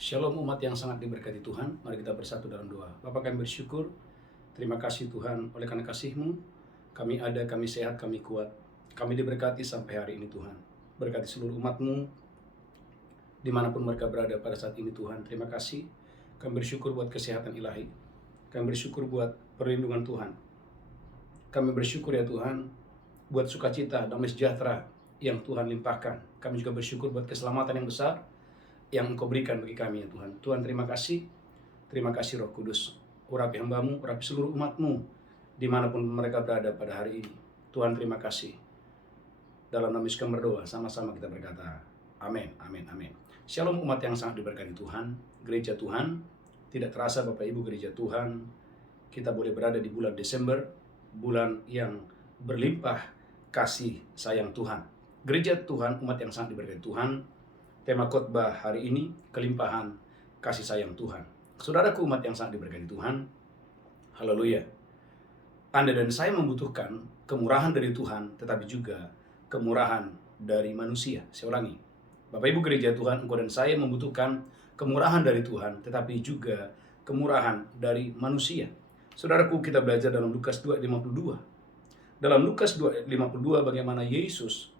Shalom umat yang sangat diberkati Tuhan. Mari kita bersatu dalam doa. Bapa, kami bersyukur. Terima kasih Tuhan oleh karena kasih-Mu. Kami ada, kami sehat, kami kuat. Kami diberkati sampai hari ini Tuhan. Berkati seluruh umat-Mu dimanapun mereka berada pada saat ini Tuhan. Terima kasih. Kami bersyukur buat kesehatan ilahi. Kami bersyukur buat perlindungan Tuhan. Kami bersyukur ya Tuhan buat sukacita, damai sejahtera yang Tuhan limpahkan. Kami juga bersyukur buat keselamatan yang besar yang Engkau berikan bagi kami ya Tuhan. Tuhan terima kasih. Terima kasih Roh Kudus. Urapi hamba-Mu, urapi seluruh umat-Mu dimanapun mereka berada pada hari ini. Tuhan terima kasih. Dalam nama Yesus kami berdoa, sama-sama kita berkata, amin, amin, amin. Shalom umat yang sangat diberkati Tuhan. Gereja Tuhan, tidak terasa Bapak Ibu gereja Tuhan, kita boleh berada di bulan Desember, bulan yang berlimpah kasih sayang Tuhan. Gereja Tuhan, umat yang sangat diberkati Tuhan. Tema khotbah hari ini, kelimpahan kasih sayang Tuhan. Saudaraku umat yang sangat diberkati Tuhan, haleluya. Anda dan saya membutuhkan kemurahan dari Tuhan, tetapi juga kemurahan dari manusia. Saya ulangi, Bapak Ibu gereja Tuhan, engkau dan saya membutuhkan kemurahan dari Tuhan, tetapi juga kemurahan dari manusia. Saudaraku, kita belajar dalam Lukas 2:52. Dalam Lukas 2:52 bagaimana Yesus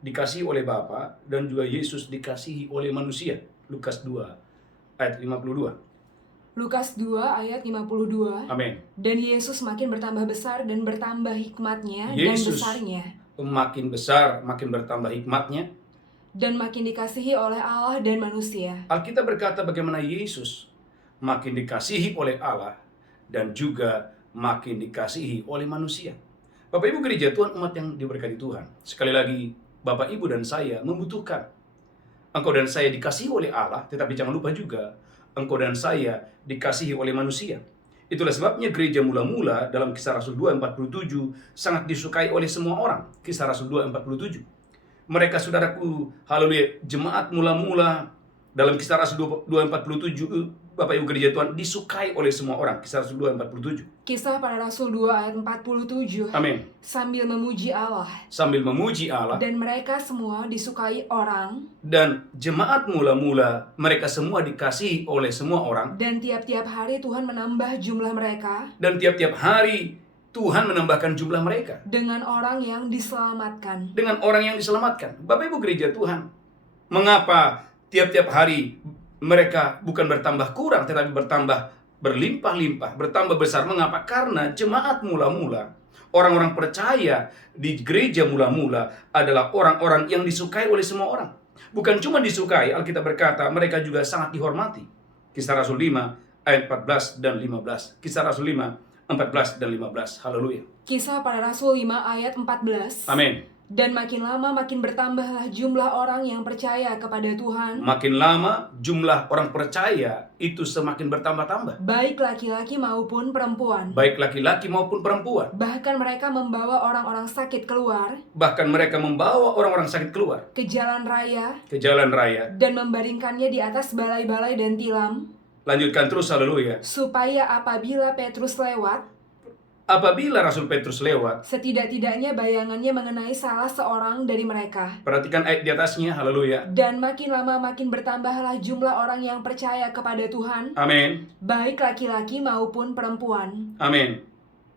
dikasihi oleh Bapa dan juga Yesus dikasihi oleh manusia. Lukas 2 ayat 52. Lukas 2 ayat 52. Amin. Dan Yesus makin bertambah besar dan bertambah hikmatnya Yesus dan besarnya, makin besar, makin bertambah hikmatnya, dan makin dikasihi oleh Allah dan manusia. Alkitab berkata bagaimana Yesus makin dikasihi oleh Allah dan juga makin dikasihi oleh manusia. Bapak Ibu gereja Tuhan, umat yang diberkati Tuhan, sekali lagi Bapak Ibu dan saya membutuhkan. Engkau dan saya dikasihi oleh Allah, tetapi jangan lupa juga engkau dan saya dikasihi oleh manusia. Itulah sebabnya gereja mula-mula dalam Kisah Rasul 2:47 sangat disukai oleh semua orang. Kisah Rasul 2:47. Mereka saudaraku, haleluya, jemaat mula-mula dalam Kisah Rasul 2:47, Bapak Ibu gereja Tuhan, disukai oleh semua orang. Kisah Rasul 2:47. Kisah para Rasul 2 ayat 47. Amin. Sambil memuji Allah. Sambil memuji Allah. Dan mereka semua disukai orang. Dan jemaat mula-mula mereka semua dikasihi oleh semua orang. Dan tiap-tiap hari Tuhan menambah jumlah mereka. Dan tiap-tiap hari Tuhan menambahkan jumlah mereka. Dengan orang yang diselamatkan. Dengan orang yang diselamatkan. Bapak Ibu gereja Tuhan, mengapa tiap-tiap hari mereka bukan bertambah kurang, tetapi bertambah berlimpah-limpah, bertambah besar? Mengapa? Karena jemaat mula-mula, orang-orang percaya di gereja mula-mula adalah orang-orang yang disukai oleh semua orang. Bukan cuma disukai, Alkitab berkata mereka juga sangat dihormati. Kisah Rasul 5 ayat 14 dan 15. Kisah Rasul 5 14 dan 15. Haleluya. Kisah para Rasul 5 ayat 14. Amin. Dan makin lama makin bertambahlah jumlah orang yang percaya kepada Tuhan. Makin lama jumlah orang percaya itu semakin bertambah-tambah. Baik laki-laki maupun perempuan. Baik laki-laki maupun perempuan. Bahkan mereka membawa orang-orang sakit keluar. Bahkan mereka membawa orang-orang sakit keluar Ke jalan raya. ke jalan raya. Dan membaringkannya di atas balai-balai dan tilam. Lanjutkan terus, haleluya. Supaya apabila Petrus lewat, Apabila Rasul Petrus lewat, setidak-tidaknya bayangannya mengenai salah seorang dari mereka. perhatikan ayat di atasnya, haleluya. Dan makin lama makin bertambahlah jumlah orang yang percaya kepada Tuhan. Amin. Baik laki-laki maupun perempuan. Amin.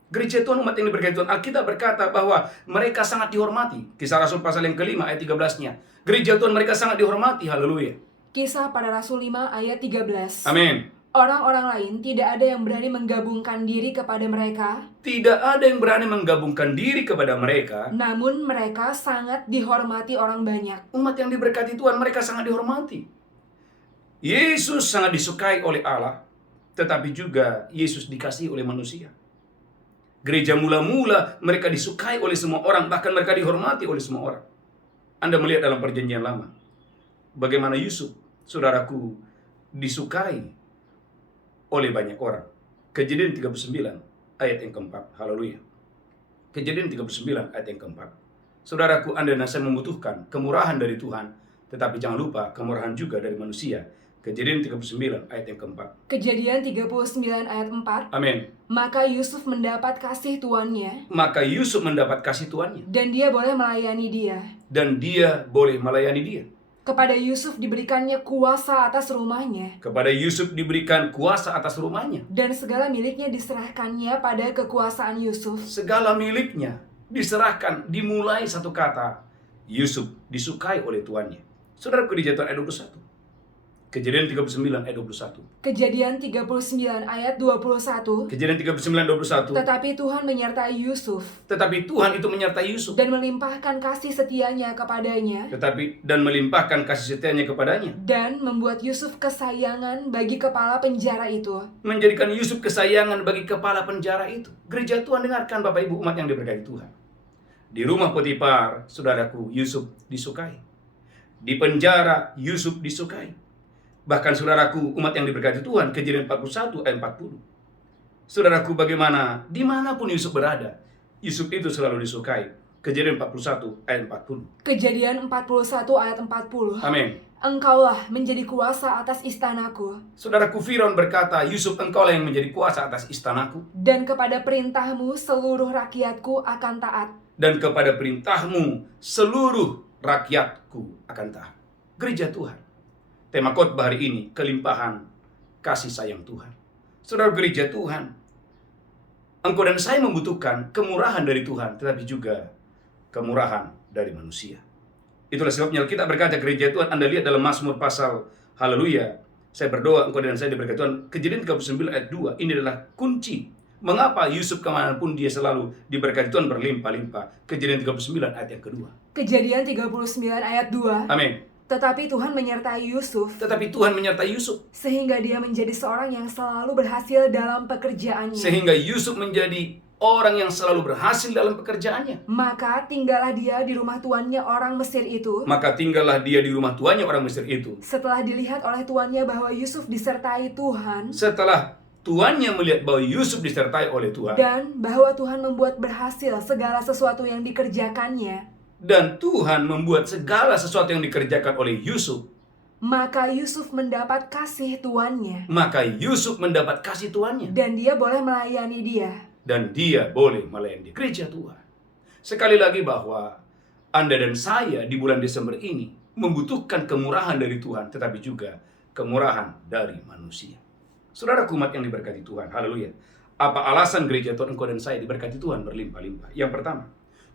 Gereja Tuhan, umat ini berkait Tuhan, Alkitab berkata bahwa mereka sangat dihormati. Kisah Rasul pasal yang kelima ayat 13-nya. Gereja Tuhan, mereka sangat dihormati, haleluya. Kisah para Rasul 5 ayat 13. Amin. Orang-orang lain tidak ada yang berani menggabungkan diri kepada mereka. Tidak ada yang berani menggabungkan diri kepada mereka. Namun mereka sangat dihormati orang banyak. Umat yang diberkati Tuhan, mereka sangat dihormati. Yesus sangat disukai oleh Allah, tetapi juga Yesus dikasihi oleh manusia. Gereja mula-mula mereka disukai oleh semua orang, bahkan mereka dihormati oleh semua orang. Anda melihat dalam perjanjian lama, bagaimana Yusuf, saudaraku, disukai oleh banyak orang. Kejadian 39 ayat yang keempat. Haleluya. Kejadian 39 ayat yang keempat. Saudaraku, Anda dan saya membutuhkan kemurahan dari Tuhan, tetapi jangan lupa kemurahan juga dari manusia. Kejadian 39 ayat yang keempat. Kejadian 39 ayat 4. Amin. Maka Yusuf mendapat kasih tuannya. Maka Yusuf mendapat kasih tuannya. Dan dia boleh melayani dia. Dan dia boleh melayani dia. Kepada Yusuf diberikannya kuasa atas rumahnya, Kepada Yusuf diberikan kuasa atas rumahnya. dan segala miliknya diserahkannya pada kekuasaan Yusuf. Segala miliknya diserahkan, dimulai satu kata, Yusuf disukai oleh tuannya. Saudara, Kejadian ayat 21. Kejadian 39 ayat 21. Kejadian 39 ayat 21. Kejadian 39 21. Tetapi Tuhan menyertai Yusuf Tetapi Tuhan itu menyertai Yusuf. dan melimpahkan kasih setianya kepadanya, Dan melimpahkan kasih setianya kepadanya. dan membuat Yusuf kesayangan bagi kepala penjara itu. Menjadikan Yusuf kesayangan bagi kepala penjara itu. Gereja Tuhan, dengarkan Bapak Ibu umat yang diberkati Tuhan. Di rumah Potifar, saudaraku, Yusuf disukai. Di penjara, Yusuf disukai. Bahkan saudaraku, umat yang diberkati Tuhan, Kejadian 41 ayat 40. Saudaraku, bagaimana? Dimanapun Yusuf berada, Yusuf itu selalu disukai. Kejadian 41 ayat 40. Kejadian 41 ayat 40. Amin. Engkaulah menjadi kuasa atas istanaku, Saudaraku, Firaun berkata, Yusuf, engkaulah yang menjadi kuasa atas istanaku, dan kepada perintahmu seluruh rakyatku akan taat. dan kepada perintahmu seluruh rakyatku akan taat. Gereja Tuhan, tema khotbah hari ini, kelimpahan kasih sayang Tuhan. Saudara, gereja Tuhan, engkau dan saya membutuhkan kemurahan dari Tuhan, tetapi juga kemurahan dari manusia. Itulah sebabnya kita berkata, gereja Tuhan, Anda lihat dalam Mazmur pasal, haleluya, saya berdoa engkau dan saya diberkati Tuhan. Kejadian 39 ayat 2, ini adalah kunci. Mengapa Yusuf kemanapun dia selalu diberkati Tuhan berlimpah-limpah. Kejadian 39 ayat yang kedua. Kejadian 39 ayat 2. Amin. Tetapi Tuhan menyertai Yusuf, Tetapi Tuhan menyertai Yusuf, sehingga dia menjadi seorang yang selalu berhasil dalam pekerjaannya. sehingga Yusuf menjadi orang yang selalu berhasil dalam pekerjaannya. Maka tinggallah dia di rumah tuannya orang Mesir itu. Maka tinggallah dia di rumah tuannya orang Mesir itu. Setelah dilihat oleh tuannya bahwa Yusuf disertai Tuhan, Setelah tuannya melihat bahwa Yusuf disertai oleh Tuhan, dan bahwa Tuhan membuat berhasil segala sesuatu yang dikerjakannya, dan Tuhan membuat segala sesuatu yang dikerjakan oleh Yusuf, maka Yusuf mendapat kasih tuannya, maka Yusuf mendapat kasih tuannya, dan dia boleh melayani dia. dan dia boleh melayani gereja Tuhan. Sekali lagi bahwa Anda dan saya di bulan Desember ini membutuhkan kemurahan dari Tuhan, tetapi juga kemurahan dari manusia. Saudara umat yang diberkati Tuhan, haleluya. Apa alasan gereja Tuhan, engkau dan saya diberkati Tuhan berlimpah-limpah? Yang pertama,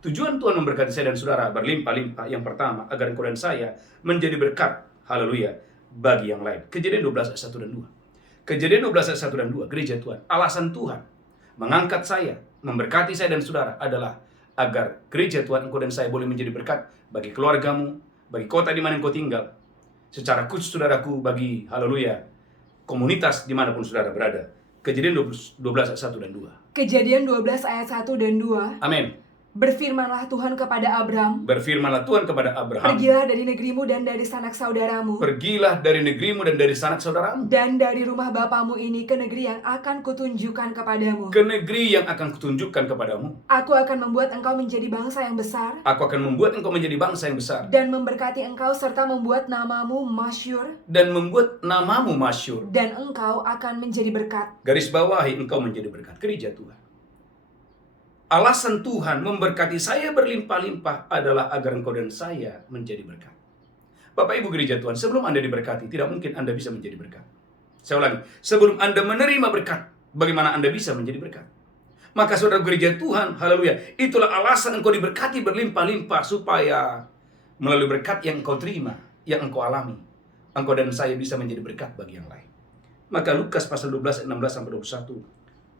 tujuan Tuhan memberkati saya dan saudara berlimpah-limpah. Yang pertama, agar engkau dan saya menjadi berkat, haleluya, bagi yang lain. Kejadian 12 ayat 1 dan 2. Kejadian 12 ayat 1 dan 2, gereja Tuhan. Alasan Tuhan mengangkat saya, memberkati saya dan saudara adalah agar gereja Tuhan, engkau dan saya boleh menjadi berkat bagi keluargamu, bagi kota di mana engkau tinggal. Secara khusus saudaraku, bagi, haleluya, komunitas dimanapun saudara berada. Kejadian 12 ayat 1 dan 2. Kejadian 12 ayat 1 dan 2. Amin. Berfirmanlah Tuhan kepada Abram, Berfirmanlah Tuhan kepada Abraham, pergilah dari negerimu dan dari sanak saudaramu, pergilah dari negerimu dan dari sanak saudaramu, dan dari rumah bapamu ini ke negeri yang akan kutunjukkan kepadamu. ke negeri yang akan kutunjukkan kepadamu. Aku akan membuat engkau menjadi bangsa yang besar, Aku akan membuat engkau menjadi bangsa yang besar, dan memberkati engkau serta membuat namamu masyhur, dan membuat namamu masyhur. dan engkau akan menjadi berkat. Garis bawahi, engkau menjadi berkat. Gereja Tuhan, alasan Tuhan memberkati saya berlimpah-limpah adalah agar engkau dan saya menjadi berkat. Bapak Ibu gereja Tuhan, sebelum Anda diberkati, tidak mungkin Anda bisa menjadi berkat. Saya ulangi, sebelum Anda menerima berkat, bagaimana Anda bisa menjadi berkat? Maka saudara gereja Tuhan, haleluya, itulah alasan engkau diberkati berlimpah-limpah, supaya melalui berkat yang engkau terima, yang engkau alami, engkau dan saya bisa menjadi berkat bagi yang lain. Maka Lukas pasal 12, 16-21,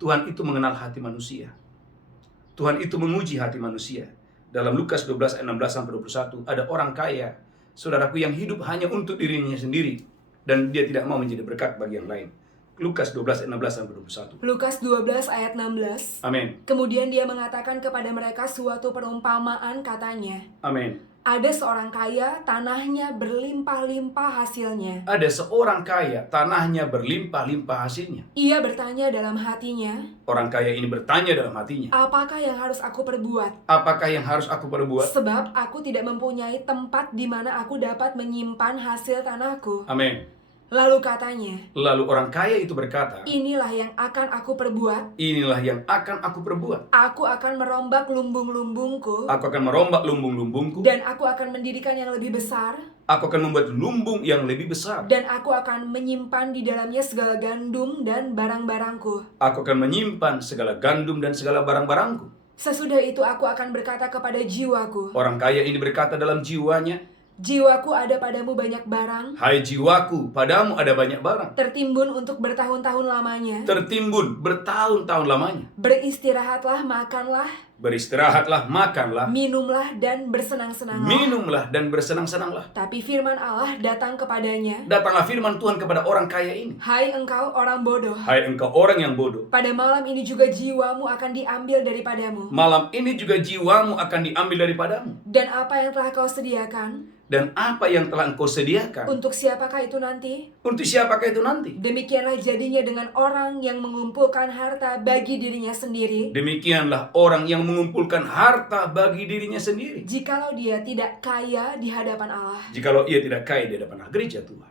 Tuhan itu mengenal hati manusia. Tuhan itu menguji hati manusia. Dalam Lukas 12 ayat 16-21, ada orang kaya, saudaraku, yang hidup hanya untuk dirinya sendiri, dan dia tidak mau menjadi berkat bagi yang lain. Lukas 12 ayat 16-21. Lukas 12 ayat 16. Amin. Kemudian dia mengatakan kepada mereka suatu perumpamaan, katanya, Amin. ada seorang kaya, tanahnya berlimpah-limpah hasilnya. Ada seorang kaya, tanahnya berlimpah-limpah hasilnya. Ia bertanya dalam hatinya, Orang kaya ini bertanya dalam hatinya, apakah yang harus aku perbuat? apakah yang harus aku perbuat? Sebab aku tidak mempunyai tempat di mana aku dapat menyimpan hasil tanahku. Amin. Lalu katanya, Lalu orang kaya itu berkata, inilah yang akan aku perbuat. inilah yang akan aku perbuat. Aku akan merombak lumbung-lumbungku. Aku akan merombak lumbung-lumbungku. Dan aku akan mendirikan yang lebih besar. Aku akan membuat lumbung yang lebih besar. Dan aku akan menyimpan di dalamnya segala gandum dan barang-barangku. Aku akan menyimpan segala gandum dan segala barang-barangku. Sesudah itu aku akan berkata kepada jiwaku, Orang kaya ini berkata dalam jiwanya, jiwaku ada padamu banyak barang, hai jiwaku, padamu ada banyak barang. tertimbun untuk bertahun-tahun lamanya. Tertimbun bertahun-tahun lamanya. Beristirahatlah, makanlah, Beristirahatlah, makanlah, minumlah, dan bersenang-senanglah. minumlah, dan bersenang-senanglah. Tapi firman Allah datang kepadanya, Datanglah firman Tuhan kepada orang kaya ini. hai engkau orang bodoh, Hai engkau orang yang bodoh. pada malam ini juga jiwamu akan diambil daripadamu. Malam ini juga jiwamu akan diambil daripadamu. Dan apa yang telah kau sediakan, Dan apa yang telah engkau sediakan, untuk siapakah itu nanti? untuk siapakah itu nanti? Demikianlah jadinya dengan orang yang mengumpulkan harta bagi dirinya sendiri, Demikianlah orang yang mengumpulkan harta bagi dirinya sendiri, jikalau dia tidak kaya di hadapan Allah. jikalau ia tidak kaya di hadapan Allah. Gereja Tuhan,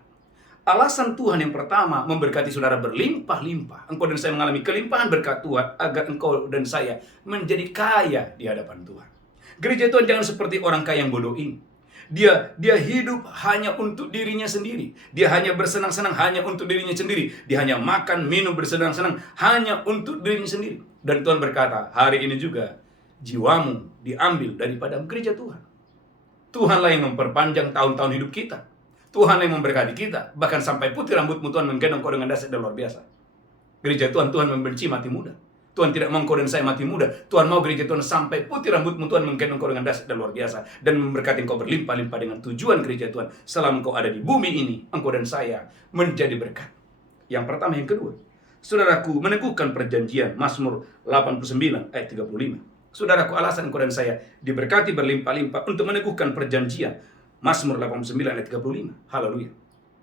alasan Tuhan yang pertama memberkati saudara berlimpah-limpah. Engkau dan saya mengalami kelimpahan berkat Tuhan agar engkau dan saya menjadi kaya di hadapan Tuhan. Gereja Tuhan, jangan seperti orang kaya yang bodoh ini. Dia hidup hanya untuk dirinya sendiri. Dia hanya bersenang-senang hanya untuk dirinya sendiri. Dia hanya makan, minum, bersenang-senang hanya untuk dirinya sendiri. Dan Tuhan berkata, hari ini juga jiwamu diambil daripada gereja Tuhan. Tuhanlah yang memperpanjang tahun-tahun hidup kita. Tuhan yang memberkati kita. Bahkan sampai putih rambutmu Tuhan menggendong kau dengan dahsyat dan luar biasa. Gereja Tuhan, Tuhan membenci mati muda. Tuhan tidak mau engkau dan saya mati muda. Tuhan mau gereja Tuhan sampai putih rambutmu Tuhan menggendong engkau dengan dahsyat dan luar biasa. Dan memberkati engkau berlimpah-limpah dengan tujuan gereja Tuhan. Selama engkau ada di bumi ini, engkau dan saya menjadi berkat. Yang pertama, yang kedua. Saudaraku, meneguhkan perjanjian. Mazmur 89 ayat 35. Saudaraku, alasan engkau dan saya diberkati berlimpah-limpah untuk meneguhkan perjanjian. Mazmur 89 ayat 35. Haleluya.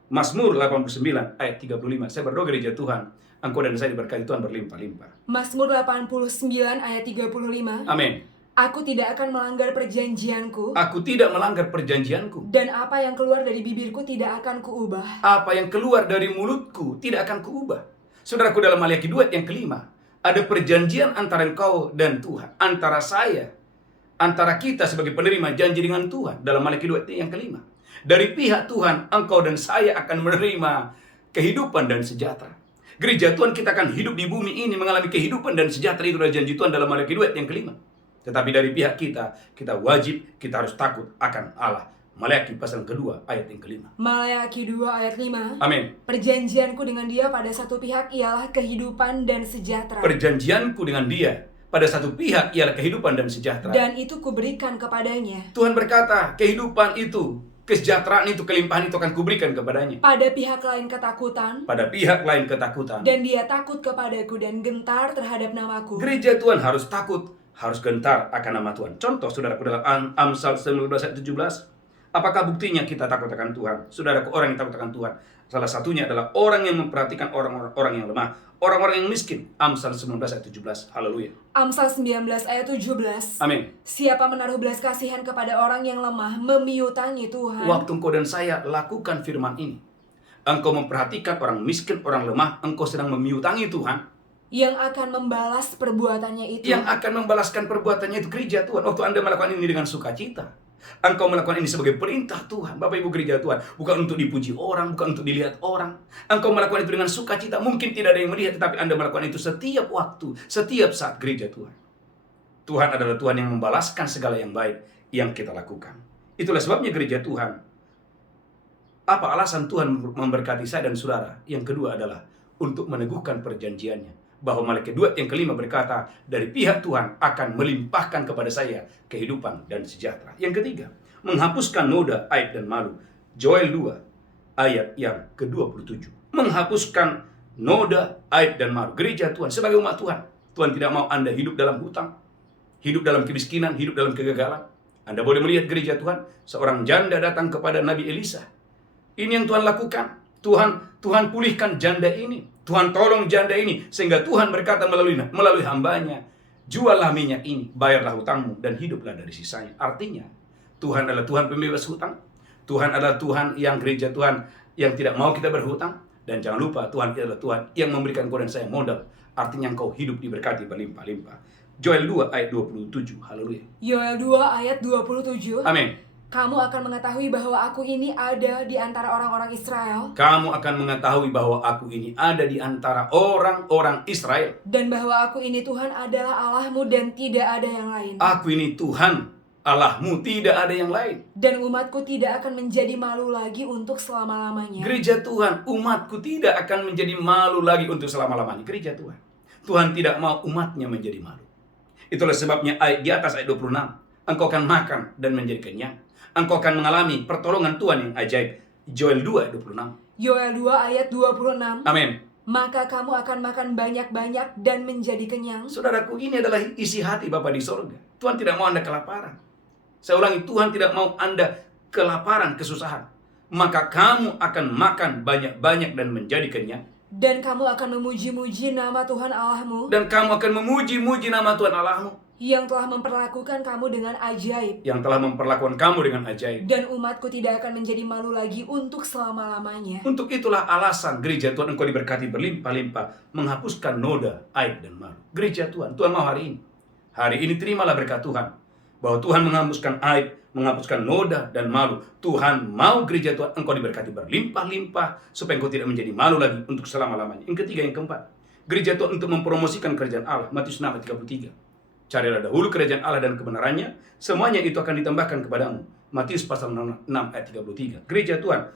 Mazmur 89 ayat 35. Saya berdoa gereja Tuhan, engkau dan saya diberkati Tuhan berlimpah-limpah. Mazmur 89 ayat 35. Amin. Aku tidak akan melanggar perjanjianku, Aku tidak melanggar perjanjianku. dan apa yang keluar dari bibirku tidak akan kuubah. Apa yang keluar dari mulutku tidak akan kuubah. Saudaraku, dalam Maliaki 2 yang kelima, ada perjanjian antara engkau dan Tuhan. Antara saya, antara kita sebagai penerima janji dengan Tuhan. Dalam Maliaki 2 yang kelima. Dari pihak Tuhan, engkau dan saya akan menerima kehidupan dan sejahtera. Gereja Tuhan, kita akan hidup di bumi ini mengalami kehidupan dan sejahtera. Itu adalah janji Tuhan dalam Maliaki 2 yang kelima. Tetapi dari pihak kita wajib, kita harus takut akan Allah. Maliaki pasal kedua ayat yang kelima. Maleakhi 2 ayat 5. Amin. Perjanjianku dengan dia pada satu pihak ialah kehidupan dan sejahtera. Perjanjianku dengan dia pada satu pihak ialah kehidupan dan sejahtera. Dan itu kuberikan kepadanya. Tuhan berkata, kehidupan itu, kesejahteraan itu, kelimpahan itu akan kuberikan kepadanya. Pada pihak lain ketakutan, Pada pihak lain ketakutan. dan dia takut kepadaku dan gentar terhadap namaku. Gereja Tuhan harus takut, harus gentar akan nama Tuhan. Contoh, saudaraku, dalam Amsal 19 ayat 17. Apakah buktinya kita takut akan Tuhan? Saudaraku, orang yang takut akan Tuhan, salah satunya adalah orang yang memperhatikan orang-orang yang lemah, orang-orang yang miskin. Amsal 19 ayat 17. Haleluya. Amsal 19 ayat 17. Amin. Siapa menaruh belas kasihan kepada orang yang lemah, memiutangi Tuhan. Waktu engkau dan saya lakukan firman ini, engkau memperhatikan orang miskin, orang lemah, engkau sedang memiutangi Tuhan. Yang akan membalas perbuatannya itu. Yang akan membalaskan perbuatannya itu gereja Tuhan. Waktu Anda melakukan ini dengan sukacita, engkau melakukan ini sebagai perintah Tuhan. Bapak Ibu gereja Tuhan, bukan untuk dipuji orang, bukan untuk dilihat orang. Engkau melakukan itu dengan sukacita. Mungkin tidak ada yang melihat, tetapi Anda melakukan itu setiap waktu, setiap saat gereja Tuhan. Tuhan adalah Tuhan yang membalaskan segala yang baik yang kita lakukan. Itulah sebabnya gereja Tuhan. Apa alasan Tuhan memberkati saya dan saudara? Yang kedua adalah untuk meneguhkan perjanjiannya. Bahwa Maliaki 2 yang kelima berkata, dari pihak Tuhan akan melimpahkan kepada saya kehidupan dan sejahtera. Yang ketiga, menghapuskan noda, aib dan malu. Joel 2 ayat yang ke-27. Menghapuskan noda, aib dan malu. Gereja Tuhan sebagai umat Tuhan, Tuhan tidak mau Anda hidup dalam hutang, hidup dalam kemiskinan, hidup dalam kegagalan. Anda boleh melihat gereja Tuhan, seorang janda datang kepada Nabi Elisa. Ini yang Tuhan lakukan. Tuhan pulihkan janda ini. Tuhan tolong janda ini. Sehingga Tuhan berkata melalui hambanya, juallah minyak ini, bayarlah hutangmu, dan hiduplah dari sisanya. Artinya, Tuhan adalah Tuhan pembebas hutang. Tuhan adalah Tuhan yang gereja Tuhan yang tidak mau kita berhutang. Dan jangan lupa, Tuhan adalah Tuhan yang memberikan kau dan saya modal. Artinya engkau hidup diberkati berlimpah-limpah. Joel 2 ayat 27. Haleluya. Yoel 2 ayat 27. Amin. Kamu akan mengetahui bahwa aku ini ada di antara orang-orang Israel. Kamu akan mengetahui bahwa aku ini ada di antara orang-orang Israel. Dan bahwa aku ini Tuhan adalah Allahmu dan tidak ada yang lain. Aku ini Tuhan Allahmu, tidak ada yang lain. Dan umatku tidak akan menjadi malu lagi untuk selama-lamanya. Gereja Tuhan, umatku tidak akan menjadi malu lagi untuk selama-lamanya. Gereja Tuhan, Tuhan tidak mau umatnya menjadi malu. Itulah sebabnya ayat di atas ayat 26. Engkau akan makan dan menjadi kenyang. Engkau akan mengalami pertolongan Tuhan yang ajaib. Joel 2 ayat 26. Yoel 2 ayat 26. Amin. Maka kamu akan makan banyak-banyak dan menjadi kenyang. Saudaraku, ini adalah isi hati Bapa di sorga. Tuhan tidak mau Anda kelaparan. Saya ulangi, Tuhan tidak mau Anda kelaparan, kesusahan. Maka kamu akan makan banyak-banyak dan menjadi kenyang. Dan kamu akan memuji-muji nama Tuhan Allahmu. Dan kamu akan memuji-muji nama Tuhan Allahmu. Yang telah memperlakukan kamu dengan ajaib. Yang telah memperlakukan kamu dengan ajaib. Dan umatku tidak akan menjadi malu lagi untuk selama-lamanya. Untuk itulah alasan gereja Tuhan engkau diberkati berlimpah-limpah. Menghapuskan noda, aib dan malu. Gereja Tuhan, Tuhan mau hari ini. Hari ini terimalah berkat Tuhan. Bahwa Tuhan menghapuskan aib, menghapuskan noda dan malu. Tuhan mau gereja Tuhan engkau diberkati berlimpah-limpah. Supaya engkau tidak menjadi malu lagi untuk selama-lamanya. Yang ketiga, yang keempat. Gereja Tuhan untuk mempromosikan kerajaan Allah. Matius 6 ayat 33. Carilah dahulu kerajaan Allah dan kebenarannya, semuanya itu akan ditambahkan kepadamu. Matius pasal 6 ayat 33. Gereja Tuhan,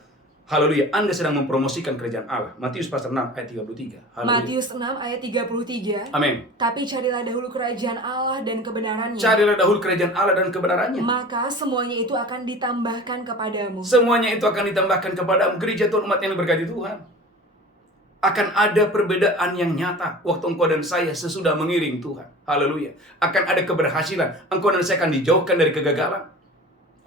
haleluya, Anda sedang mempromosikan kerajaan Allah. Matius pasal 6 ayat 33. Haleluya. Matius 6 ayat 33. Amin. Tapi carilah dahulu kerajaan Allah dan kebenarannya. Carilah dahulu kerajaan Allah dan kebenarannya. Maka semuanya itu akan ditambahkan kepadamu. Semuanya itu akan ditambahkan kepadamu. Gereja Tuhan, umat yang diberkati Tuhan. Akan ada perbedaan yang nyata waktu engkau dan saya sesudah mengiring Tuhan. Haleluya. Akan ada keberhasilan. Engkau dan saya akan dijauhkan dari kegagalan.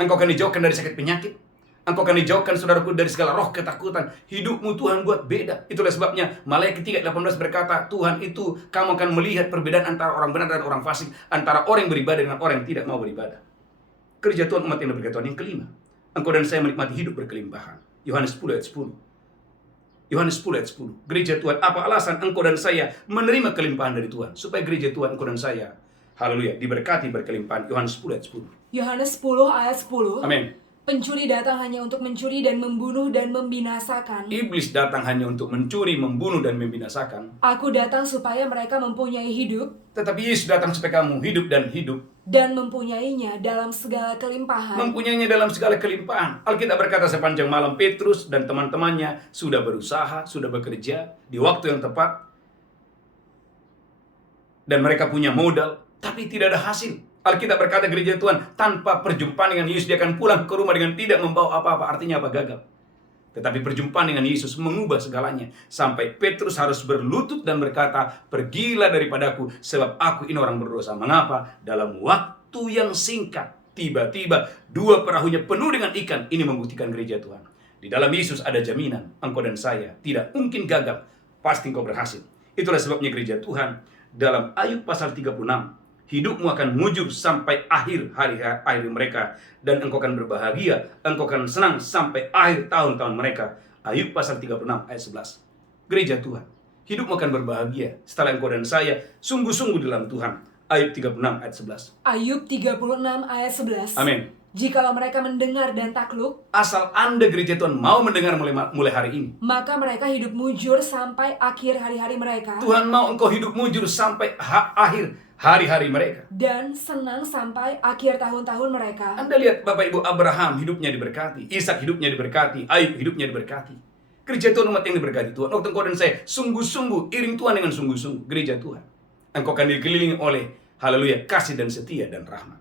Engkau akan dijauhkan dari sakit penyakit. Engkau akan dijauhkan, saudaraku, dari segala roh ketakutan. Hidupmu Tuhan buat beda. Itulah sebabnya Malaikat 3:18 berkata, Tuhan itu kamu akan melihat perbedaan antara orang benar dan orang fasik. Antara orang yang beribadah dengan orang yang tidak mau beribadah. Kerja Tuhan, umat yang diberkati Tuhan. Yang kelima, engkau dan saya menikmati hidup berkelimpahan. Yohanes 10 ayat 10. Yohanes 10 ayat 10. Gereja Tuhan, apa alasan engkau dan saya menerima kelimpahan dari Tuhan? Supaya gereja Tuhan, engkau dan saya, haleluya, diberkati berkelimpahan. Yohanes 10 ayat 10. Yohanes 10 ayat 10. Amin. Pencuri datang hanya untuk mencuri dan membunuh dan membinasakan. Iblis datang hanya untuk mencuri, membunuh, dan membinasakan. Aku datang supaya mereka mempunyai hidup. Tetapi Yesus datang supaya kamu hidup dan hidup. Dan mempunyainya dalam segala kelimpahan. Mempunyainya dalam segala kelimpahan. Alkitab berkata sepanjang malam Petrus dan teman-temannya sudah berusaha, sudah bekerja di waktu yang tepat. Dan mereka punya modal, tapi tidak ada hasil. Alkitab berkata gereja Tuhan, tanpa perjumpaan dengan Yesus dia akan pulang ke rumah dengan tidak membawa apa-apa. Artinya apa? Gagal. Tetapi perjumpaan dengan Yesus mengubah segalanya. Sampai Petrus harus berlutut dan berkata, pergilah daripadaku, sebab aku ini orang berdosa. Mengapa? Dalam waktu yang singkat, tiba-tiba 2 perahunya penuh dengan ikan. Ini membuktikan gereja Tuhan. Di dalam Yesus ada jaminan, engkau dan saya tidak mungkin gagal. Pasti engkau berhasil. Itulah sebabnya gereja Tuhan, dalam Ayub pasal 36, hidupmu akan mujur sampai akhir hari mereka. Dan engkau akan berbahagia, engkau akan senang sampai akhir tahun-tahun mereka. Ayub pasal 36 ayat 11. Gereja Tuhan, hidupmu akan berbahagia setelah engkau dan saya sungguh-sungguh di dalam Tuhan. Ayub 36 ayat 11. Ayub 36 ayat 11. Amin. Jikalau mereka mendengar dan takluk, asal Anda gereja Tuhan mau mendengar mulai hari ini, maka mereka hidup mujur sampai akhir hari-hari mereka. Tuhan mau engkau hidup mujur sampai akhir hari-hari mereka. Dan senang sampai akhir tahun-tahun mereka. Anda lihat Bapak Ibu, Abraham hidupnya diberkati, Ishak hidupnya diberkati, Ayub hidupnya diberkati. Gereja Tuhan, umat yang diberkati Tuhan. Waktu engkau dan saya sungguh-sungguh iring Tuhan dengan sungguh-sungguh, gereja Tuhan, engkau akan dikelilingi oleh, haleluya, kasih dan setia dan rahmat.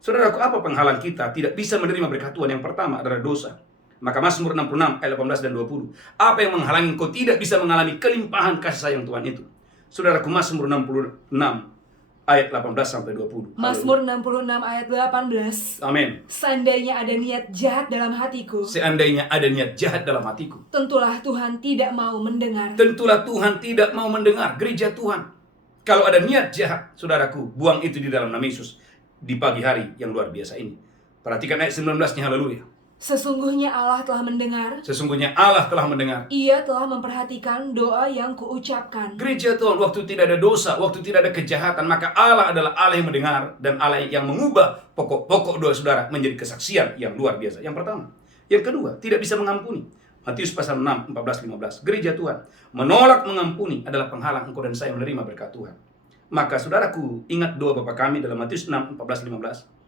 Saudaraku, apa penghalang kita tidak bisa menerima berkat Tuhan? Yang pertama adalah dosa. Maka Mazmur 66 ayat 18 dan 20. Apa yang menghalangi engkau tidak bisa mengalami kelimpahan kasih sayang Tuhan itu? Saudaraku, Mazmur 66 ayat 18 sampai 20. Mazmur 66 ayat 18. Amin. Seandainya ada niat jahat dalam hatiku, Seandainya ada niat jahat dalam hatiku, tentulah Tuhan tidak mau mendengar. tentulah Tuhan tidak mau mendengar. Gereja Tuhan, kalau ada niat jahat, saudaraku, buang itu di dalam nama Yesus di pagi hari yang luar biasa ini. Perhatikan ayat 19-nya, haleluya. Sesungguhnya Allah telah mendengar, Sesungguhnya Allah telah mendengar. Ia telah memperhatikan doa yang kuucapkan. Gereja Tuhan, waktu tidak ada dosa, waktu tidak ada kejahatan, maka Allah adalah Allah yang mendengar dan Allah yang mengubah pokok-pokok doa saudara menjadi kesaksian yang luar biasa. Yang pertama. Yang kedua, tidak bisa mengampuni. Matius pasal 6, 14-15. Gereja Tuhan, menolak mengampuni adalah penghalang engkau dan saya menerima berkat Tuhan. Maka saudaraku, ingat doa Bapa kami dalam Matius 6, 14-15.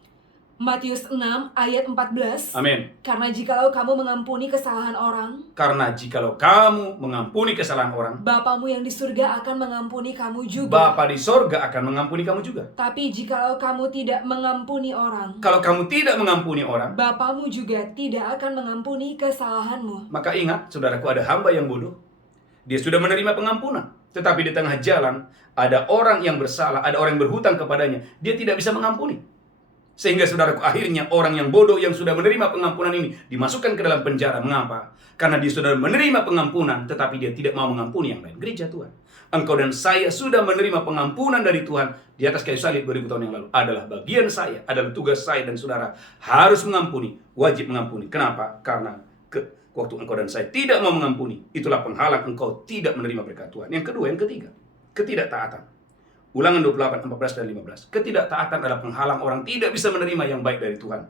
Matius 6 ayat 14. Amin. Karena jikalau kamu mengampuni kesalahan orang, Karena jikalau kamu mengampuni kesalahan orang, Bapamu yang di surga akan mengampuni kamu juga. Bapa di sorga akan mengampuni kamu juga. Tapi jikalau kamu tidak mengampuni orang, Kalau kamu tidak mengampuni orang, Bapamu juga tidak akan mengampuni kesalahanmu. maka ingat, saudaraku, ada hamba yang bodoh. Dia sudah menerima pengampunan, tetapi di tengah jalan ada orang yang bersalah, ada orang yang berhutang kepadanya. Dia tidak bisa mengampuni. Sehingga saudaraku, akhirnya orang yang bodoh yang sudah menerima pengampunan ini dimasukkan ke dalam penjara. Mengapa? Karena dia sudah menerima pengampunan, tetapi dia tidak mau mengampuni yang lain. Gereja Tuhan, engkau dan saya sudah menerima pengampunan dari Tuhan di atas kayu salib 2000 tahun yang lalu. Adalah bagian saya, adalah tugas saya dan saudara harus mengampuni, wajib mengampuni. Kenapa? Karena waktu engkau dan saya tidak mau mengampuni, itulah penghalang engkau tidak menerima berkat Tuhan. Yang kedua, yang ketiga, ketidaktaatan. Ulangan 28, 14 dan 15. Ketidaktaatan adalah penghalang orang tidak bisa menerima yang baik dari Tuhan.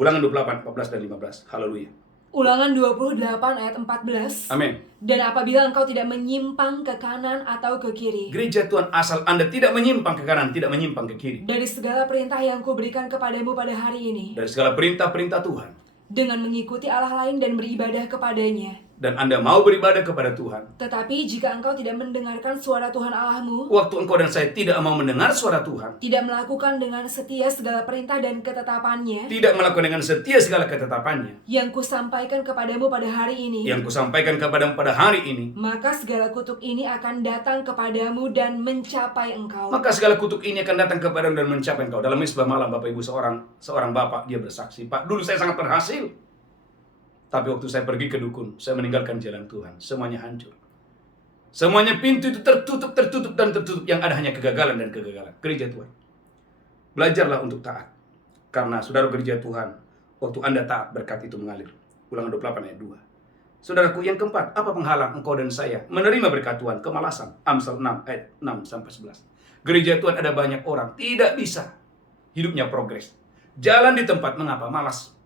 Ulangan 28, 14 dan 15. Haleluya. Ulangan 28 ayat 14. Amin. Dan apabila engkau tidak menyimpang ke kanan atau ke kiri, Gereja Tuhan, asal Anda tidak menyimpang ke kanan, tidak menyimpang ke kiri, dari segala perintah yang kuberikan kepadamu pada hari ini, dari segala perintah-perintah Tuhan, dengan mengikuti Allah lain dan beribadah kepadanya. dan Anda mau beribadah kepada Tuhan, Tetapi jika engkau tidak mendengarkan suara Tuhan Allahmu, waktu engkau dan saya tidak mau mendengar suara Tuhan, tidak melakukan dengan setia segala perintah dan ketetapannya tidak melakukan dengan setia segala ketetapannya yang kusampaikan kepadamu pada hari ini, yang kusampaikan kepadamu pada hari ini, maka segala kutuk ini akan datang kepadamu dan mencapai engkau. maka segala kutuk ini akan datang kepadamu dan mencapai engkau. Dalam misbah malam, Bapak Ibu, seorang bapak, dia bersaksi, Pak, dulu saya sangat berhasil, tapi waktu saya pergi ke dukun, saya meninggalkan jalan Tuhan, semuanya hancur. Semuanya pintu itu tertutup, dan tertutup. Yang ada hanya kegagalan dan kegagalan. Gereja Tuhan, belajarlah untuk taat. Karena saudara gereja Tuhan, waktu Anda taat, berkat itu mengalir. Ulangan 28 ayat 2. Saudaraku, yang keempat, apa penghalang engkau dan saya menerima berkat Tuhan? Kemalasan. Amsal 6 ayat 6-11. Gereja Tuhan, ada banyak orang tidak bisa hidupnya progres. Jalan di tempat, mengapa? Malas.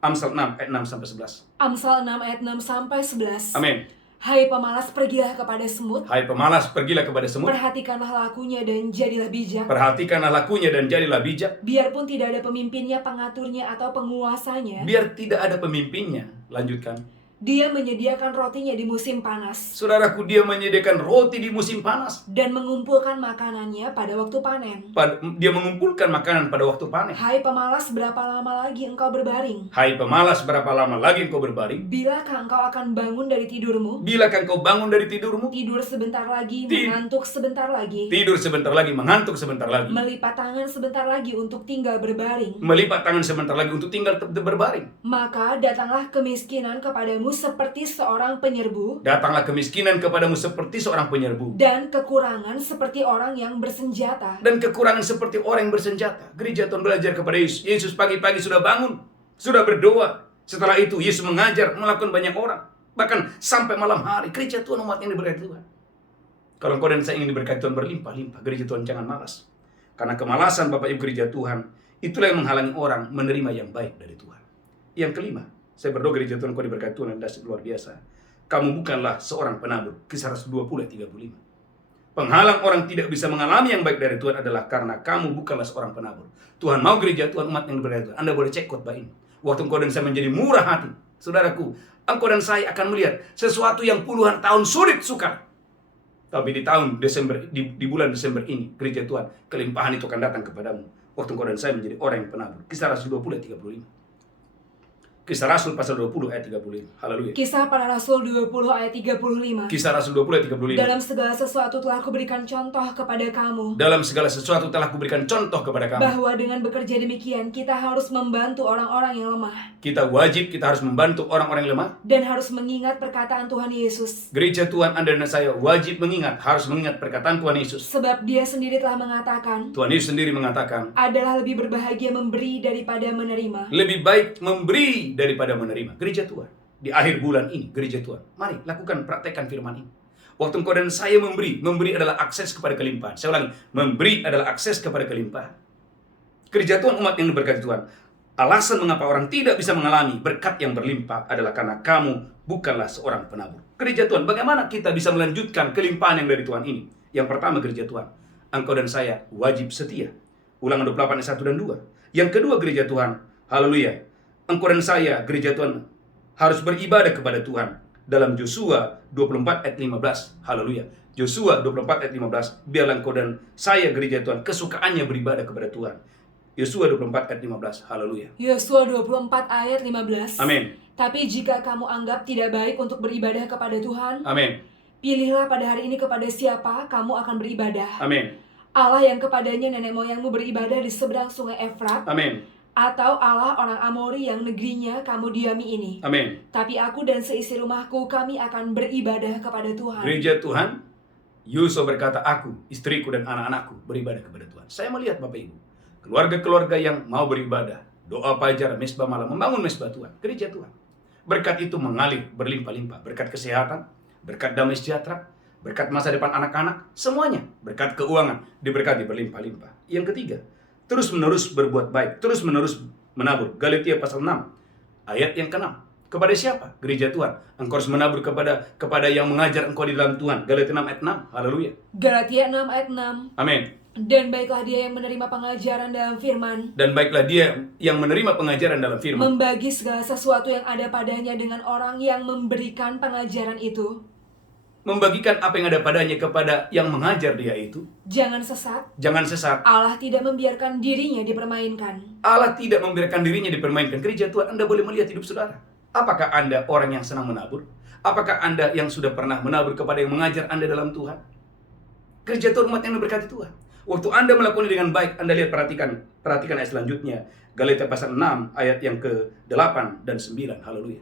Amsal 6 ayat 6-11. Amsal 6 ayat 6 sampai 11. Amin. Hai pemalas, pergilah kepada semut. Hai pemalas, pergilah kepada semut. Perhatikanlah lakunya dan jadilah bijak. Perhatikanlah lakunya dan jadilah bijak. Biarpun tidak ada pemimpinnya, pengaturnya, atau penguasanya, Biar tidak ada pemimpinnya. Lanjutkan. dia menyediakan rotinya di musim panas Saudaraku, dia menyediakan roti di musim panas. dan mengumpulkan makanannya pada waktu panen. Dia mengumpulkan makanan pada waktu panen. Hai pemalas, berapa lama lagi engkau berbaring? Hai pemalas, berapa lama lagi engkau berbaring? Bilakah engkau akan bangun dari tidurmu? Bilakah engkau bangun dari tidurmu? Tidur sebentar lagi, mengantuk sebentar lagi, Tidur sebentar lagi, mengantuk sebentar lagi. melipat tangan sebentar lagi untuk tinggal berbaring. Melipat tangan sebentar lagi untuk tinggal berbaring. Maka datanglah kemiskinan kepadamu seperti seorang penyerbu, Datanglah kemiskinan kepadamu seperti seorang penyerbu. dan kekurangan seperti orang yang bersenjata. Dan kekurangan seperti orang yang bersenjata. Gereja Tuhan belajar kepada Yesus. Yesus pagi-pagi sudah bangun, sudah berdoa. Setelah itu Yesus mengajar, melakukan banyak orang. Bahkan sampai malam hari. Gereja Tuhan, umat yang diberkati Tuhan. Kalau engkau dan saya ingin diberkati Tuhan berlimpah-limpah, gereja Tuhan jangan malas. Karena kemalasan Bapak Ibu gereja Tuhan, itulah yang menghalangi orang menerima yang baik dari Tuhan. Yang kelima, saya berdoa gereja Tuhan, kau diberkati Tuhan dan dahsyat luar biasa. Kamu bukanlah seorang penabur. Kisah Rasul 20 ayat 35. Penghalang orang tidak bisa mengalami yang baik dari Tuhan adalah karena kamu bukanlah seorang penabur. Tuhan mau gereja Tuhan, umat yang diberkati Tuhan. Anda boleh cek khotbah ini. Waktu engkau dan saya menjadi murah hati, saudaraku, engkau dan saya akan melihat sesuatu yang puluhan tahun sulit sukar. Tapi di tahun Desember, di bulan Desember ini, gereja Tuhan, kelimpahan itu akan datang kepadamu. Waktu engkau dan saya menjadi orang yang penabur. Kisah Rasul 20 ayat 35. Kisah Rasul pasal 20 ayat 35. Haleluya. Kisah para Rasul 20 ayat 35. Kisah Rasul 20 ayat 35. Dalam segala sesuatu telah kuberikan contoh kepada kamu, Dalam segala sesuatu telah kuberikan contoh kepada kamu. bahwa dengan bekerja demikian kita harus membantu orang-orang yang lemah Kita harus membantu orang-orang yang lemah. dan harus mengingat perkataan Tuhan Yesus. Gereja Tuhan, Anda dan saya wajib harus mengingat perkataan Tuhan Yesus. Sebab dia sendiri telah mengatakan, Tuhan Yesus sendiri mengatakan, adalah lebih berbahagia memberi daripada menerima. lebih baik memberi daripada menerima. Gereja Tuhan, di akhir bulan ini, gereja Tuhan, mari lakukan, praktekkan firman ini. Waktu engkau dan saya memberi adalah akses kepada kelimpahan. Saya ulangi, memberi adalah akses kepada kelimpahan. Gereja Tuhan, umat yang diberkati Tuhan, alasan mengapa orang tidak bisa mengalami berkat yang berlimpah adalah karena kamu bukanlah seorang penabur. Gereja Tuhan, bagaimana kita bisa melanjutkan kelimpahan yang dari Tuhan ini? Yang pertama, gereja Tuhan, engkau dan saya wajib setia. Ulangan 28 ayat 1 dan 2. Yang kedua, gereja Tuhan, haleluya, engkau dan saya, gereja Tuhan, harus beribadah kepada Tuhan. Dalam Yosua 24 ayat 15, haleluya. Yosua 24 ayat 15, biarlah engkau dan saya, gereja Tuhan, kesukaannya beribadah kepada Tuhan. Yosua 24 ayat 15, haleluya. Yosua 24 ayat 15. Amin. Tapi jika kamu anggap tidak baik untuk beribadah kepada Tuhan, Amin. pilihlah pada hari ini kepada siapa kamu akan beribadah. Amin. Allah yang kepadanya nenek moyangmu beribadah di seberang sungai Efrat, Amin. atau Allah orang Amori yang negerinya kamu diami ini. Amin. Tapi aku dan seisi rumahku, kami akan beribadah kepada Tuhan. Gereja Tuhan, Yusuf berkata, aku, istriku dan anak-anakku beribadah kepada Tuhan. Saya melihat Bapak Ibu, keluarga-keluarga yang mau beribadah, doa fajar, mesbah malam, membangun mesbah Tuhan, gereja Tuhan. Berkat itu mengalir berlimpah-limpah, berkat kesehatan, berkat damai sejahtera, berkat masa depan anak-anak, semuanya. Berkat keuangan, diberkati berlimpah-limpah. Yang ketiga, terus-menerus berbuat baik, terus-menerus menabur. Galatia pasal 6, ayat yang ke-6. Kepada siapa? Gereja Tuhan. Engkau harus menabur kepada yang mengajar engkau di dalam Tuhan. Galatia 6 ayat 6, haleluya. Galatia 6 ayat 6. Amin. Dan baiklah dia yang menerima pengajaran dalam firman, Dan baiklah dia yang menerima pengajaran dalam firman, membagi segala sesuatu yang ada padanya dengan orang yang memberikan pengajaran itu. membagikan apa yang ada padanya kepada yang mengajar dia itu. Jangan sesat. Jangan sesat. Allah tidak membiarkan dirinya dipermainkan. Allah tidak membiarkan dirinya dipermainkan. Gereja Tuhan, Anda boleh melihat hidup saudara. Apakah Anda orang yang senang menabur? Apakah Anda yang sudah pernah menabur kepada yang mengajar Anda dalam Tuhan? Gereja Tuhan, umat yang diberkati Tuhan. Waktu Anda melakukan dengan baik, Anda lihat, perhatikan ayat selanjutnya. Galatia pasal 6 ayat yang ke-8 dan 9. Haleluya.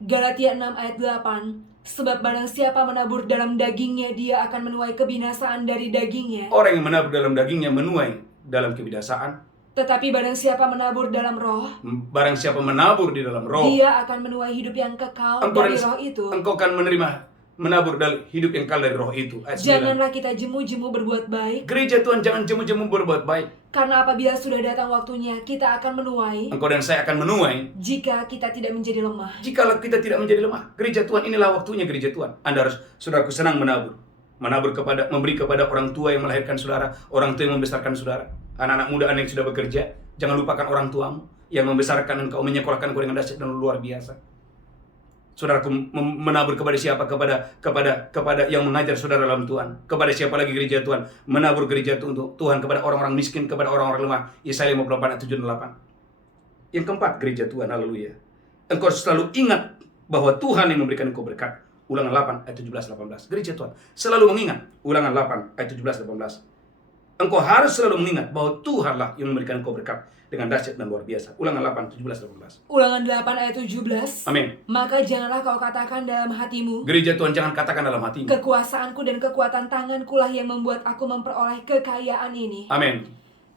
Galatia 6 ayat 8. Sebab barang siapa menabur dalam dagingnya, dia akan menuai kebinasaan dari dagingnya. Orang yang menabur dalam dagingnya menuai dalam kebinasaan. Tetapi barang siapa menabur dalam roh, Barang siapa menabur di dalam roh, dia akan menuai hidup yang kekal dari roh itu. engkau akan menabur dalam hidup yang kekal dari roh itu. Ayat 9. Janganlah kita jemu-jemu berbuat baik, Gereja Tuhan, jangan jemu-jemu berbuat baik. karena apabila sudah datang waktunya, kita akan menuai Engkau dan saya akan menuai jika kita tidak menjadi lemah. jikalau kita tidak menjadi lemah. Gereja Tuhan, inilah waktunya gereja Tuhan. Anda harus, saudaraku, senang menabur. Menabur memberi kepada orang tua yang melahirkan saudara, orang tua yang membesarkan saudara. Anak-anak muda Anda yang sudah bekerja, jangan lupakan orang tuamu yang membesarkan engkau, menyekolahkan engkau dengan dahsyat dan luar biasa. Saudaraku, menabur kepada siapa? Kepada yang mengajar saudara dalam Tuhan. Kepada siapa lagi gereja Tuhan? Menabur gereja Tuhan untuk Tuhan kepada orang-orang miskin, kepada orang-orang lemah. Yesaya 58 ayat 7 dan 8. Yang keempat, gereja Tuhan, haleluya. Engkau selalu ingat bahwa Tuhan yang memberikan engkau berkat. Ulangan 8 ayat 17-18. Gereja Tuhan selalu mengingat. Ulangan 8 ayat 17-18. Engkau harus selalu mengingat bahwa Tuhanlah yang memberikan engkau berkat dengan dahsyat dan luar biasa. Ulangan 8, 17-18. Ulangan 8 ayat 17. Amin. Maka janganlah kau katakan dalam hatimu, Gereja Tuhan, jangan katakan dalam hatimu, kekuasaanku dan kekuatan tanganku lah yang membuat aku memperoleh kekayaan ini. amin.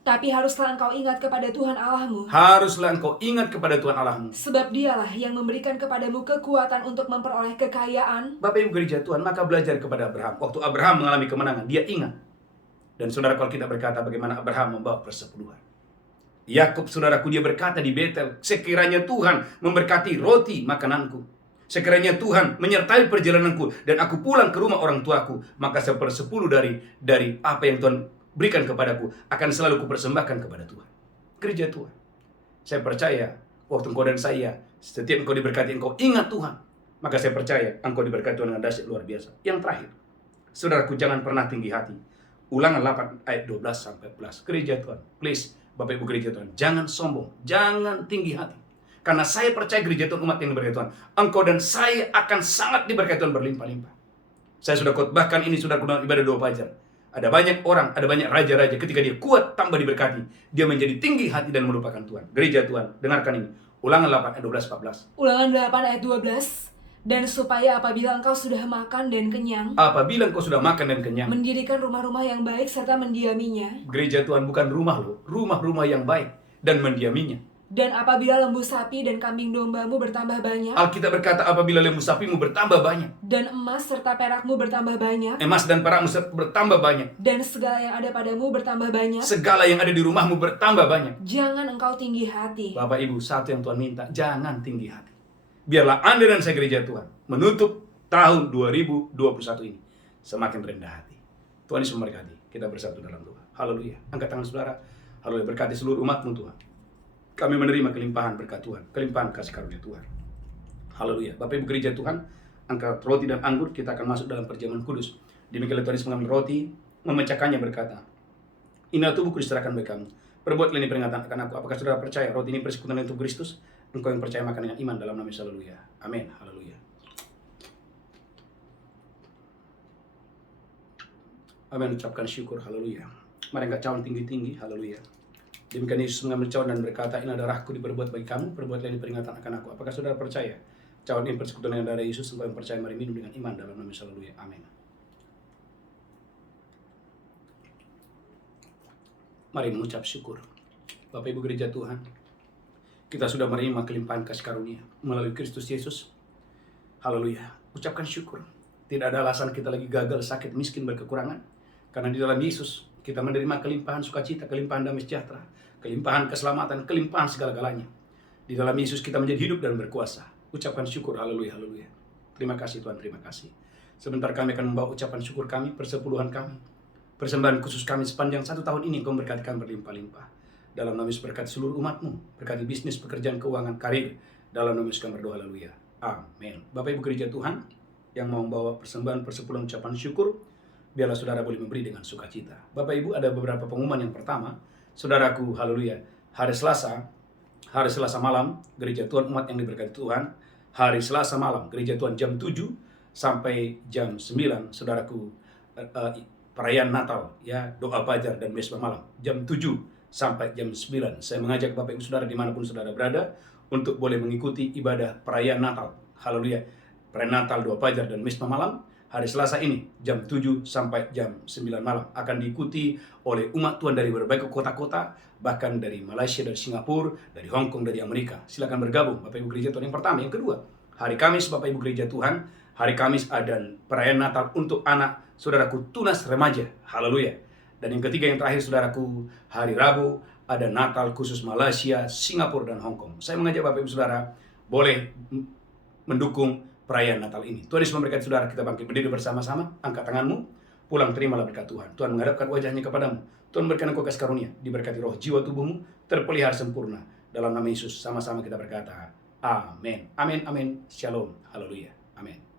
Tapi haruslah engkau ingat kepada Tuhan Allahmu. Haruslah engkau ingat kepada Tuhan Allahmu. Sebab dialah yang memberikan kepadamu kekuatan untuk memperoleh kekayaan. Bapak Ibu gereja Tuhan, maka belajar kepada Abraham. Waktu Abraham mengalami kemenangan, dia ingat. Dan saudara, kalau kita berkata bagaimana Abraham membawa persepuluhan. Yakub, saudaraku, dia berkata di Betel, sekiranya Tuhan memberkati roti makananku, sekiranya Tuhan menyertai perjalananku, dan aku pulang ke rumah orang tuaku, maka 1/10 dari apa yang Tuhan berikan kepadaku akan selalu kupersembahkan kepada Tuhan. Gereja Tuhan, saya percaya waktu engkau dan saya, setiap engkau diberkati, engkau ingat Tuhan, maka saya percaya engkau diberkati Tuhan dengan dahsyat luar biasa. Yang terakhir, saudaraku, jangan pernah tinggi hati. Ulangan 8 ayat 12-14. Gereja Tuhan, please, Bapak Ibu gereja Tuhan, jangan sombong, jangan tinggi hati. Karena saya percaya gereja Tuhan, umat yang diberkati Tuhan, engkau dan saya akan sangat diberkati Tuhan berlimpah-limpah. Saya sudah khotbahkan ini, sudah dalam ibadah doa fajar. Ada banyak orang, ada banyak raja-raja, ketika dia kuat tambah diberkati, dia menjadi tinggi hati dan melupakan Tuhan. Gereja Tuhan, dengarkan ini. Ulangan 8 ayat 12-14. Ulangan 8 ayat 12. Dan supaya apabila engkau sudah makan dan kenyang, Apabila engkau sudah makan dan kenyang, mendirikan rumah-rumah yang baik serta mendiaminya. gereja Tuhan bukan rumah loh, rumah-rumah yang baik dan mendiaminya. Dan apabila lembu sapi dan kambing dombamu bertambah banyak, Alkitab berkata apabila lembu sapimu bertambah banyak, dan emas serta perakmu bertambah banyak, emas dan perakmu bertambah banyak, dan segala yang ada padamu bertambah banyak, segala yang ada di rumahmu bertambah banyak. jangan engkau tinggi hati. Bapak Ibu, satu yang Tuhan minta, jangan tinggi hati. Biarlah Anda dan saya gereja Tuhan menutup tahun 2021 ini semakin rendah hati. Tuhan Yesus memberkati. Kita bersatu dalam doa. Haleluya. Angkat tangan saudara. Haleluya. Berkati seluruh umat-Mu Tuhan. Kami menerima kelimpahan berkat Tuhan, kelimpahan kasih karunia Tuhan. Haleluya. Bapak Ibu gereja Tuhan, angkat roti dan anggur, kita akan masuk dalam perjamuan kudus. Demikianlah Tuhan Yesus mengambil roti, memecahkannya berkata, inilah tubuhku diserahkan bagi kamu. Perbuatlah ini peringatan akan aku. Apakah saudara percaya roti ini persekutuan untuk Kristus? Engkau yang percaya makan dengan iman dalam nama Yesus. Haleluya. Amin. Haleluya. Amin. Ucapkan syukur. Haleluya. Mari angkat cawan tinggi-tinggi. Haleluya. Demikian Yesus mengambil cawan dan berkata, ini darahku diperbuat bagi kamu, perbuatlah ini peringatan akan aku. Apakah saudara percaya? Cawan ini persekutuan dengan darah Yesus, engkau yang percaya mari minum dengan iman dalam nama Yesus. Haleluya. Amin. Mari mengucap syukur. Bapak Ibu gereja Tuhan, kita sudah menerima kelimpahan kasih karunia melalui Kristus Yesus. Haleluya. Ucapkan syukur. Tidak ada alasan kita lagi gagal, sakit, miskin, berkekurangan. Karena di dalam Yesus kita menerima kelimpahan sukacita, kelimpahan damai sejahtera, kelimpahan keselamatan, kelimpahan segala-galanya. Di dalam Yesus kita menjadi hidup dan berkuasa. Ucapkan syukur. Haleluya, haleluya. Terima kasih Tuhan, terima kasih. Sebentar kami akan membawa ucapan syukur kami, persepuluhan kami, persembahan khusus kami sepanjang 1 tahun ini. Engkau memberkati kami berlimpah-limpah. Dalam nama Yesus berkati seluruh umat-Mu, berkati bisnis, pekerjaan, keuangan, karir. Dalam nama Yesus kami berdoa, haleluya. Amin. Bapak Ibu gereja Tuhan yang mau membawa persembahan persepuluhan ucapan syukur, biarlah saudara boleh memberi dengan sukacita. Bapak Ibu, ada beberapa pengumuman. Yang pertama, saudaraku, haleluya, hari Selasa malam, gereja Tuhan umat yang diberkati Tuhan, hari Selasa malam, gereja Tuhan jam 7 sampai jam 9, saudaraku, perayaan Natal, ya, doa fajar dan mesbah malam, jam 7 sampai jam 9. Saya mengajak Bapak Ibu saudara dimanapun saudara berada, untuk boleh mengikuti ibadah perayaan Natal, haleluya, perayaan Natal, doa fajar dan mesbah malam, hari Selasa ini, jam 7 sampai jam 9 malam. Akan diikuti oleh umat Tuhan dari berbagai kota-kota, bahkan dari Malaysia, dari Singapura, dari Hong Kong, dari Amerika. Silakan bergabung, Bapak Ibu gereja Tuhan. Yang pertama. Yang kedua, hari Kamis, Bapak Ibu gereja Tuhan, hari Kamis ada perayaan Natal untuk anak saudaraku tunas remaja. Haleluya. Dan yang ketiga, yang terakhir saudaraku, hari Rabu ada Natal khusus Malaysia, Singapura, dan Hong Kong. Saya mengajak Bapak Ibu saudara boleh mendukung perayaan Natal ini. Tuhan Yesus memberkati saudara. Kita bangkit berdiri bersama-sama. Angkat tanganmu. Pulang terimalah berkat Tuhan. Tuhan menghadapkan wajahnya kepadamu. Tuhan memberikan engkau kasih karunia. Diberkati roh, jiwa, tubuhmu terpelihara sempurna. Dalam nama Yesus sama-sama kita berkata, amin. Amin, amin. Shalom. Haleluya. Amin.